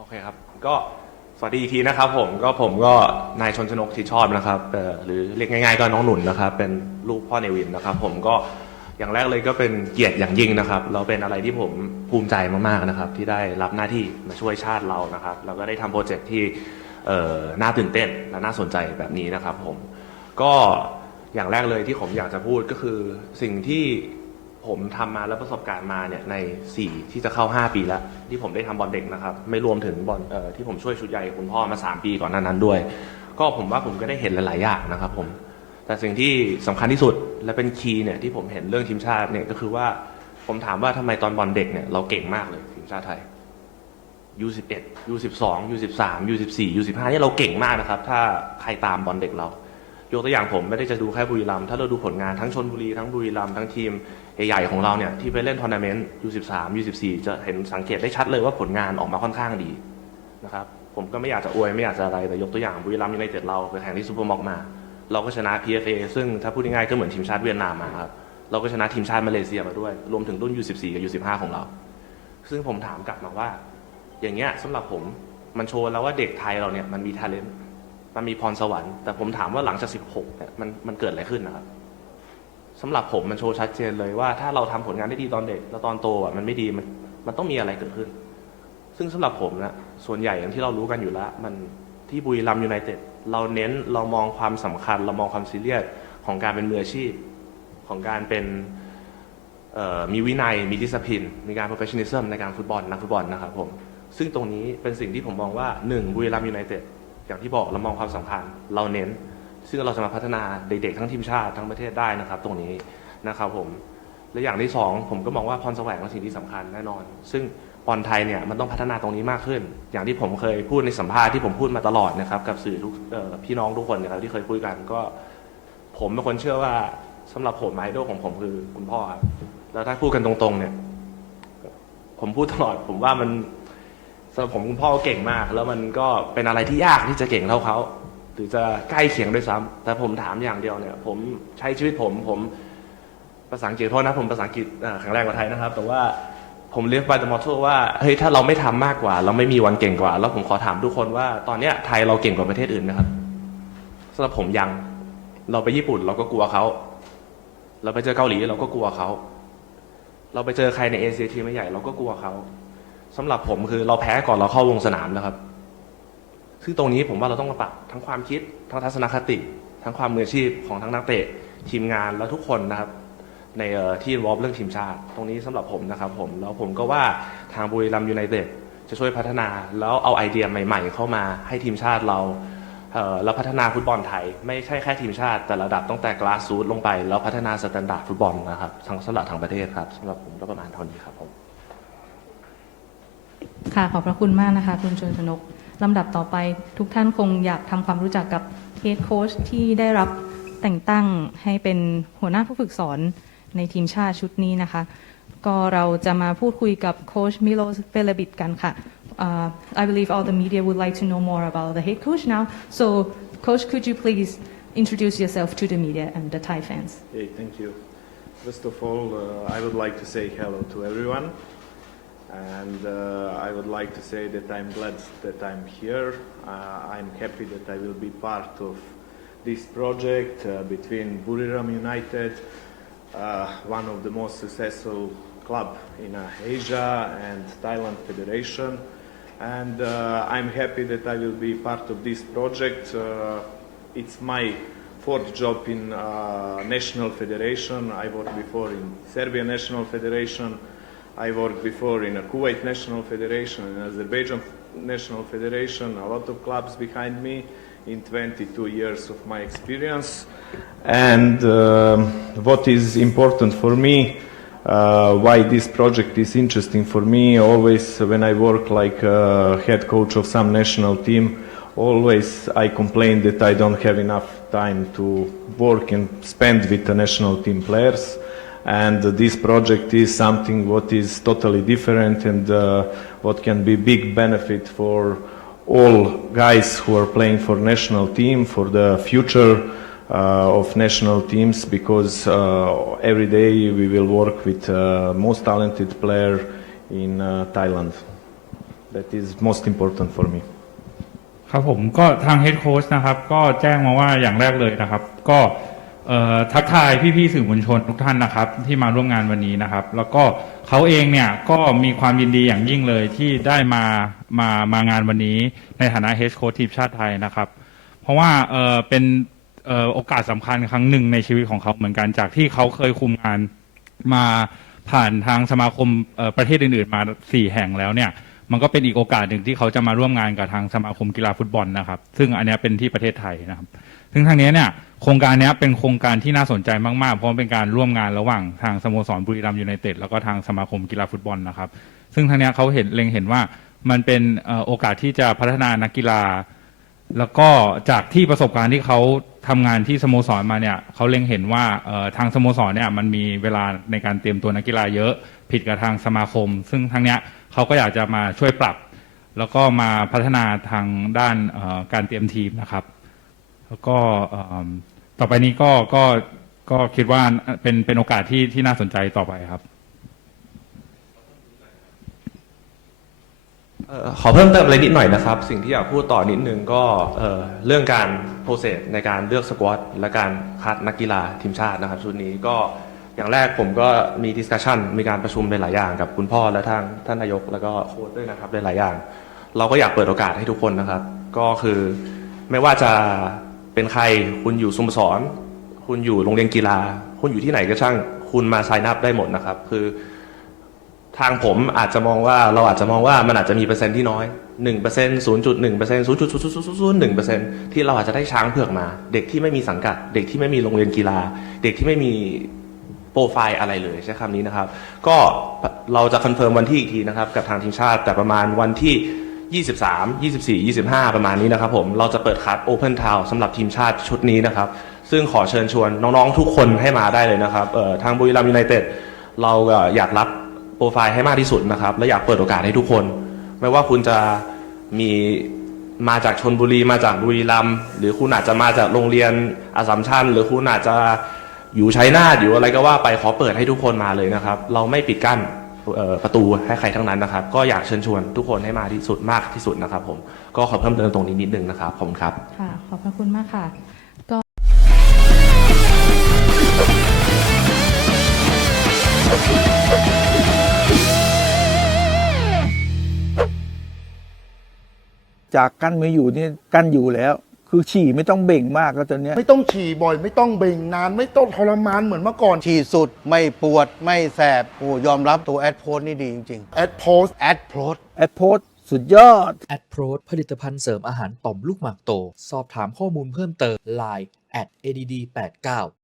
โอเคครับ ก็สวัสดีอีกทีนะครับผมก็ผมก็นายชนชนกชิดชอบนะครับเอ่อหรือเรียกง่ายๆก็น้องหนุนนะครับเป็นลูกพ่อเนวินนะครับ ผมก็อย่างแรกเลยก็เป็นเกียรติอย่างยิ่งนะครับเราเป็นอะไรที่ผมภูมิใจมากๆนะครับ ที่ได้รับหน้าที่มาช่วยชาติเรานะครับแล้วก็ได้ทำโปรเจกต์ที่เอ่อน่าตื่นเต้นและน่าสนใจแบบนี้นะครับ ผมก็อย่างแรกเลยที่ผมอยากจะพูดก็คือสิ่งที่ ผมทำมาแล้วประสบการณ์มาเนี่ยใน 4 ที่จะเข้า 5 ปีแล้ว ที่ผมได้ทำบอลเด็กนะครับ ไม่รวมถึงบอลเอ่อที่ผมช่วยชุดใหญ่คุณพ่อมา 3 ปีก่อนหน้านั้นด้วย ก็ผมว่าผมก็ได้เห็นหลาย ๆ อย่างนะครับผมแต่สิ่งที่สำคัญที่สุดและเป็นคีย์เนี่ยที่ผมเห็นเรื่องทีมชาติเนี่ยก็คือว่าผมถามว่าทำไมตอนบอลเด็กเนี่ยเราเก่งมากเลยทีมชาติไทย U11 U12 U13 U14 U15 เนี่ยเราเก่งมากนะครับ ถ้าใครตามบอลเด็กเรา ยกตัวอย่างผมไม่ได้จะดูแค่บุรีรัมย์ถ้าเราดูผลงานทั้งชนบุรีทั้งบุรีรัมย์ทั้งทีม ใหญ่ๆของเราเนี่ยที่ไปเล่นทัวร์นาเมนต์ U13 U14 จะเห็นสังเกตได้ชัดเลยว่าผลงานออกมาค่อนข้างดีนะครับผมก็ไม่อยากจะอวยไม่อยากจะอะไรแต่ยกตัวอย่างบุรีรัมย์ยูไนเต็ดเราไปแข่งที่ซูเปอร์มอกมา เราก็ชนะ PFA ซึ่งถ้าพูดง่ายๆก็เหมือนทีมชาติเวียดนามมาครับเราก็ชนะทีมชาติมาเลเซียมาด้วย รวมถึงรุ่น U14 กับ U15 ของเรา ซึ่งผมถามกลับมาว่า อย่างเงี้ยสำหรับผมมันโชว์แล้วว่าเด็กไทยเราเนี่ยมันมี talent มันมีพรสวรรค์แต่ผมถามว่าหลังจาก 16เนี่ยมันมันเกิดอะไรขึ้นนะครับ สำหรับผมมันโชว์ชัดเจนเลยว่าถ้าเราทำผลงานได้ดีตอนเด็กแล้วตอนโตอะมันไม่ดีมันมันต้องมีอะไรเกิดขึ้น ซึ่งสำหรับผมนะส่วนใหญ่อย่างที่เรารู้กันอยู่แล้ว มันที่บุรีรัมยูไนเต็ดเราเน้นเรามองความสำคัญ เรามองความซีเรียสของการเป็นมืออาชีพ ของการเป็นมีวินัยมีดิสซิ p ลินมีการ professionalism ในการฟุตบอลนักฟุตบอลนะครับผมซึ่งตรงนี้เป็นสิ่งที่ผมมองว่าหนึ่งบุรีรัมย์ยูไนเต็ดอย่างที่บอกเรามองความสำคัญ เราเน้น ซึ่งเราจะมาพัฒนาเด็กๆทั้งทีมชาติทั้งประเทศได้นะครับ ตรงนี้นะครับผมและอย่างที่สองผมก็มองว่าพรแสวงเป็นสิ่งที่สำคัญแน่นอน ซึ่งบอลไทยเนี่ยมันต้องพัฒนาตรงนี้มากขึ้น อย่างที่ผมเคยพูดในสัมภาษณ์ที่ผมพูดมาตลอดนะครับกับสื่อทุกเอ่อพี่น้องทุกคนนะครับที่เคยคุยกันก็ ผมเป็นคนเชื่อว่าสำหรับผมไอดอลของผมคือคุณพ่อครับแล้วถ้าพูดกันตรงๆเนี่ย ผมพูดตลอด ผมว่ามันสำหรับผมคุณพ่อเก่งมาก แล้วมันก็เป็นอะไรที่ยากที่จะเก่งเท่าเขา รือจะใกล้เคียงด้วยซ้ำแต่ผมถามอย่างเดียวเนี่ย ผมใช้ชีวิตผมผมภาษาอังกฤษโทษนะผมภาษาอังกฤษอ่าแข็งแรงกว่าไทยนะครับ แต่ว่าผมเรียกไปแต่มอทว่าเฮ้ยถ้าเราไม่ทำมากกว่า เราไม่มีวันเก่งกว่า แล้วผมขอถามทุกคนว่าตอนเนี้ยไทยเราเก่งกว่าประเทศอื่นนะครับสำหรับผมยัง เราไปญี่ปุ่นเราก็กลัวเขาเราไปเจอเกาหลีเราก็กลัวเขาเราไปเจอใครในเอเชียทีมใหญ่เราก็กลัวเขาสำหรับผมคือเราแพ้ก่อนเราเข้าวงสนามแล้วครับ ซึ่งตรงนี้ผมว่าเราต้องมาปรับทั้งความคิด ทั้งทัศนคติ ทั้งความมืออาชีพของทั้งนักเตะ ทีมงานและทุกคนนะครับ ในเอ่อที่วอลเรื่องทีมชาติ ตรงนี้สำหรับผมนะครับผมแล้วผมก็ว่าทางบุรีรัมยูไนเต็ดจะช่วยพัฒนาแล้วเอาไอเดียใหม่ ๆ เข้ามาให้ทีมชาติเราเอ่อแล้วพัฒนาฟุตบอลไทย ไม่ใช่แค่ทีมชาติแต่ระดับตั้งแต่กลาสซูดลงไป แล้วพัฒนาสแตนดาร์ดฟุตบอลนะครับทั้งสำหรับทางประเทศครับสำหรับผมก็ประมาณเท่านี้ครับผมค่ะขอบพระคุณมากนะคะ คุณชนชนก ลำดับต่อไปทุกท่านคงอยากทำความรู้จักกับเฮดโค้ชที่ได้รับแต่งตั้งให้เป็นหัวหน้าผู้ฝึกสอนในทีมชาติชุดนี้นะคะ ก็เราจะมาพูดคุยกับโค้ชมิโลเฟลบิดกันค่ะ Uh, I believe all the media would like to know more about the head coach now. So, coach, could you please introduce yourself to the media and the Thai fans? Okay, thank you. First of all, uh, I would like to say hello to everyone. And uh, I would like to say that I'm glad that I'm here. Uh, I'm happy that I will be part of this project uh, between Buriram United, one of the most successful club in Asia, and Thailand Federation. And uh, I'm happy that I will be part of this project. Uh, it's my fourth job in uh, national federation. I worked before in Serbia National Federation. I worked before in a Kuwait National Federation and Azerbaijan National Federation. A lot of clubs behind me in 22 years of my experience. And um what is important for me, uh, why this project is interesting for me, always when I work like uh, head coach of some national team, always I complain that I don't have enough time to work and spend with the national team players And this project is something what is totally different and uh, what can be big benefit for all guys who are playing for national team for the future uh, of national teams because uh, every day we will work with uh, most talented player in uh, Thailand. That is most important for me. ครับผมก็ทางเฮดโค้ชนะครับ ก็แจ้งมาว่าอย่างแรกเลยนะครับ ก็ เอ่อทักทายพี่ๆสื่อมวลชนทุกท่านนะครับ ที่มาร่วมงานวันนี้นะครับ แล้วก็เขาเองเนี่ยก็มีความยินดีอย่างยิ่งเลยที่ได้มามามางานวันนี้ในฐานะเฮดโค้ชทีมชาติไทยนะครับ เพราะว่าเออเป็นเออโอกาสสำคัญครั้งหนึ่งในชีวิตของเขาเหมือนกันจากที่เขาเคยคุมงานมาผ่านทางสมาคมเอ่อประเทศอื่นๆมาสี่แห่งแล้วเนี่ย มันก็เป็นอีกโอกาสหนึ่งที่เขาจะมาร่วมงานกับทางสมาคมกีฬาฟุตบอลนะครับ ซึ่งอันเนี้ยเป็นที่ประเทศไทยนะครับ ซึ่งทางเนี้ยเนี่ย โครงการนี้เป็นโครงการที่น่าสนใจมากๆ เพราะเป็นการร่วมงานระหว่างทางสโมสรบุรีรัมย์ยูไนเต็ดแล้วก็ทางสมาคมกีฬาฟุตบอลนะครับ ซึ่งทางนี้เขาเห็นเล็งเห็นว่ามันเป็นโอกาสที่จะพัฒนานักกีฬา แล้วก็จากที่ประสบการณ์ที่เขาทำงานที่สโมสรมาเนี่ยเขาเล็งเห็นว่าทางสโมสรเนี่ยมันมีเวลาในการเตรียมตัวนักกีฬาเยอะผิดกับทางสมาคม ซึ่งทางนี้เขาก็อยากจะมาช่วยปรับ แล้วก็มาพัฒนาทางด้านการเตรียมทีมนะครับ แล้วก็เอิ่มต่อไปนี้ก็ก็ก็คิดว่าเป็นเป็นโอกาสที่ที่น่าสนใจต่อไปครับ เอ่อขอเพิ่มเติมอะไรนิดหน่อยนะครับ สิ่งที่อยากพูดต่อนิดนึงก็เอ่อเรื่องการโปรเซสในการเลือกสควอตและการคัดนักกีฬาทีมชาตินะครับชุดนี้ก็อย่างแรกผมก็มีดิสคัชชันมีการประชุมในหลายอย่างกับคุณพ่อและทางท่านนายกแล้วก็โค้ชด้วยนะครับในหลายอย่าง เราก็อยากเปิดโอกาสให้ทุกคนนะครับ ก็คือไม่ว่าจะ เป็นใครคุณอยู่สโมสร คุณอยู่โรงเรียนกีฬา คุณอยู่ที่ไหนก็ช่าง คุณมาไซน์อัพได้หมดนะครับ คือทางผมอาจจะมองว่าเราอาจจะมองว่ามันอาจจะมีเปอร์เซ็นต์ที่น้อย1% 0.1% 0.001%ที่เราอาจจะได้ช้างเผือกมา เด็กที่ไม่มีสังกัด เด็กที่ไม่มีโรงเรียนกีฬา เด็กที่ไม่มีโปรไฟล์อะไรเลยใช้คำนี้นะครับ ก็เราจะคอนเฟิร์มวันที่อีกทีนะครับ กับทางทีมชาติแต่ประมาณวันที่ 23 24 25 ประมาณนี้นะครับผมเราจะเปิดคัด Open Town สำหรับทีมชาติชุดนี้นะครับ ซึ่งขอเชิญชวนน้องๆทุกคนให้มาได้เลยนะครับเอ่อทางบุรีรัมย์ยูไนเต็ดเราก็อยากรับโปรไฟล์ให้มากที่สุดนะครับ และอยากเปิดโอกาสให้ทุกคน ไม่ว่าคุณจะมีมาจากชนบุรีมาจากบุรีรัมย์หรือคุณอาจจะมาจากโรงเรียนอาสัมชัญหรือคุณอาจจะอยู่ชัยนาทอยู่อะไรก็ว่าไปขอเปิดให้ทุกคนมาเลยนะครับ เราไม่ปิดกั้น ประตูให้ใครทั้งนั้นนะครับ ก็อยากเชิญชวนทุกคนให้มาที่สุดมากที่สุดนะครับผมก็ขอเพิ่มเติมตรงนี้นิดนึงนะครับขอบคุณครับ ค่ะ ขอบพระคุณมากค่ะก็จากกั้นไม่อยู่นี่กั้นอยู่แล้ว คือฉี่ไม่ต้องเบ่งมากแล้วตอนเนี้ยไม่ต้องฉี่บ่อย ไม่ต้องเบ่งนาน ไม่ต้องทรมานเหมือนเมื่อก่อนฉีดสุดไม่ปวดไม่แสบโอ้ยอมรับตัวแอดโพสนี่ดีจริงแอดโพสๆแอดโพสแอดโพสสุดยอด แอดโพรผลิตภัณฑ์เสริมอาหารต่อมลูกหมากโต สอบถามข้อมูลเพิ่มเติม Line at add89